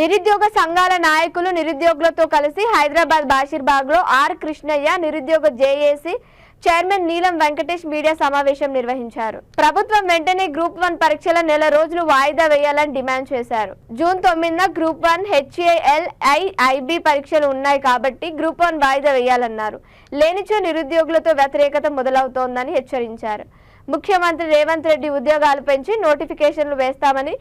నిరుద్యోగ సంఘాల నాయకులు నిరుద్యోగులతో కలిసి హైదరాబాద్ బాషీర్బాగ్ లో ఆర్ కృష్ణయ్య నిరుద్యోగ జేఏసీ చైర్మన్ నీలం వెంకటేష్ మీడియా సమావేశం నిర్వహించారు. ప్రభుత్వం వెంటనే గ్రూప్ 1 పరీక్షల నెల రోజులు వాయిదా వేయాలని డిమాండ్ చేశారు. జూన్ 9న గ్రూప్ 1 HAL IB పరీక్షలు ఉన్నాయి కాబట్టి గ్రూప్ 1 వాయిదా వేయాలన్నారు. లేనిచో నిరుద్యోగులతో వ్యతిరేకత మొదలవుతోందని హెచ్చరించారు. ముఖ్యమంత్రి రేవంత్ రెడ్డి ఉద్యోగాలు పెంచి నోటిఫికేషన్లు వేస్తామని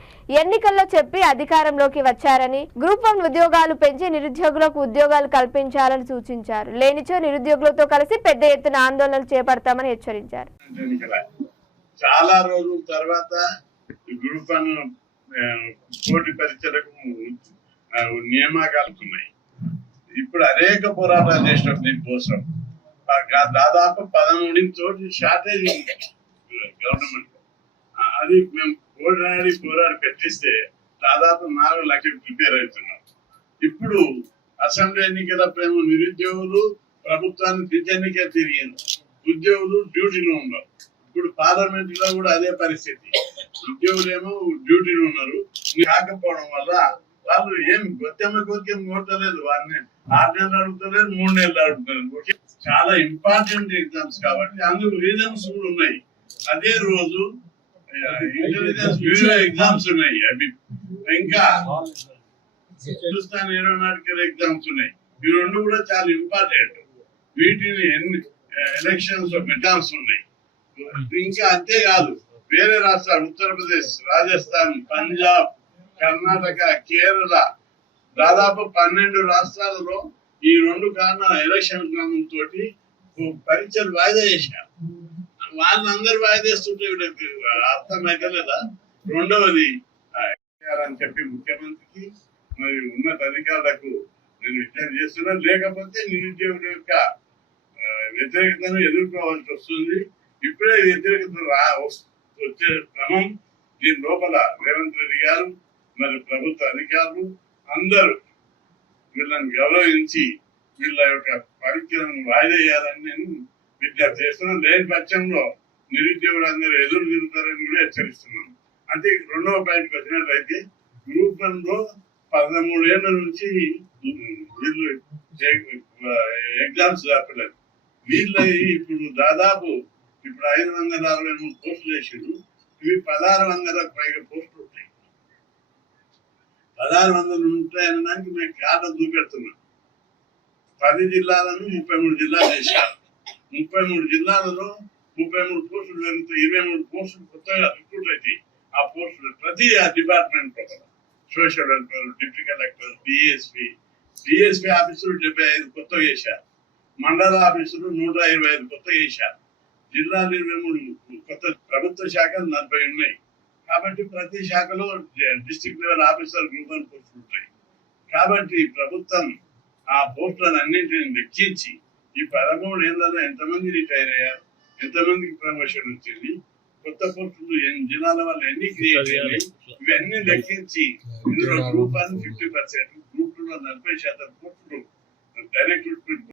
ఎన్నికల్లో చెప్పి అధికారంలోకి వచ్చారని, గ్రూప్ 1 ఉద్యోగాలు పెంచి నిరుద్యోగులకు ఉద్యోగాలు కల్పించాలని సూచించారు. లేనిచో నిరుద్యోగులతో కలిసి పెద్ద ఎత్తున ఆందోళనలు చేపడతామని హెచ్చరించారు. చాలా రోజుల తర్వాత గ్రూప్ 1 పోటీ పరీక్షలకు నియామకాలు ఉన్నాయి. ఇప్పుడు అనేక పోరాటాలు చేసినాం దీనికోసం. దాదాపు 13 చోట్ల షార్టేజ్ గవర్నమెంట్. అది మేము పోరాడి పెట్టిస్తే దాదాపు 4 లక్షలు ప్రిపేర్ అవుతున్నాం. ఇప్పుడు అసెంబ్లీ ఎన్నికలపేమో నిరుద్యోగులు ప్రభుత్వాన్ని దిగ్గనికే తిరిగింది, ఉద్యోగులు డ్యూటీలో ఉన్నారు. ఇప్పుడు పార్లమెంట్ లో కూడా అదే పరిస్థితి. ఉద్యోగులేమో డ్యూటీలో ఉన్నారు. కాకపోవడం వల్ల వాళ్ళు ఏం గొత్తెమ్మ కోరికేం కోరలేదు. వారిని 6 నెలలు అడుగుతలేదు, 3 నెలలు అడుగుతలేదు. చాలా ఇంపార్టెంట్ ఎగ్జామ్స్ కాబట్టి అందుకు రీజన్స్ కూడా ఉన్నాయి. అదే రోజు ఇంటెలిజెన్స్ బ్యూరో ఎగ్జామ్స్ ఉన్నాయి. అవి ఇంకా హిందుస్థాన్ ఏరోనాటికల్ ఎగ్జామ్స్ ఉన్నాయి. ఈ 2 కూడా చాలా ఇంపార్టెంట్. వీటిని ఎలక్షన్స్ మిడ్టర్మ్స్ ఉన్నాయి. ఇంకా అంతేకాదు వేరే రాష్ట్రాలు ఉత్తరప్రదేశ్, రాజస్థాన్, పంజాబ్, కర్ణాటక, కేరళ దాదాపు 12 రాష్ట్రాలలో ఈ 2 కారణాల ఎలక్షన్ కారణంతో పరీక్షలు వాయిదా చేశారు. వాళ్ళందరూ వాయిదేస్తుంటే అర్థమైతే లేదా. రెండవది అని చెప్పి ముఖ్యమంత్రికి మరి ఉన్నత అధికారులకు నేను విజ్ఞప్తి చేస్తున్నా. లేకపోతే నిరుద్యోగుల యొక్క వ్యతిరేకతను ఎదుర్కోవాల్సి వస్తుంది. ఇప్పుడే వ్యతిరేకత వచ్చే క్రమం. దీని లోపల రేవంత్ రెడ్డి గారు మరి ప్రభుత్వ అధికారులు అందరూ వీళ్ళని గౌరవించి వీళ్ళ యొక్క పరీక్షలను వాయిదా చేయాలని నేను విజ్ఞప్తి చేస్తున్నాం. లేని పక్షంలో నిరుద్యోగులు అందరూ ఎదురు తిరుగుతారని కూడా హెచ్చరిస్తున్నాం. అంటే రెండవ పాయింట్కి వచ్చినట్లయితే గ్రూప్ 1 లో 13 ఏళ్ల నుంచి వీళ్ళు ఎగ్జామ్స్ జరపలేదు. వీళ్ళ ఇప్పుడు దాదాపు ఇప్పుడు 563 పోస్టులు వేసారు. ఇవి 1600కు పైగా పోస్టులు ఉంటాయి. 1600 ఉంటాయనడానికి మేము కారణం చూపెడుతున్నాం. 10 జిల్లాలను 33 జిల్లాలు వేశారు. 33 జిల్లాలలో 33 పోస్టులు జరుగుతాయి. 23 పోస్టులు కొత్తగా రిక్రూట్ అవుతాయి. ఆ పోస్టులు ప్రతి డిపార్ట్మెంట్ ప్రకారం social welfare, deputy collector, DSP ఆఫీసులు 75 కొత్తగా వేశారు. మండల ఆఫీసులు 125 కొత్తగా వేశారు. జిల్లాలు 23 కొత్త ప్రభుత్వ శాఖలు 40 ఉన్నాయి. కాబట్టి ప్రతి శాఖలో డిస్ట్రిక్ట్ లెవెల్ ఆఫీసర్ గ్రూప్ 1 పోస్టులు ఉంటాయి. కాబట్టి ప్రభుత్వం ఆ పోస్టులను అన్నింటిని లెక్కించి ఈ 13 ఏళ్లలో ఎంతమంది రిటైర్ అయ్యారు, ఎంతమందికి ప్రమోషన్ వచ్చింది, కొత్త పోస్టులు జిల్లాల వల్ల ఎన్ని క్రియేట్ అయ్యాయి, ఇవన్నీ లెక్కించి ఇందులో గ్రూప్ 1 50%, గ్రూప్ 2లో 40% పోస్టులు డైరెక్ట్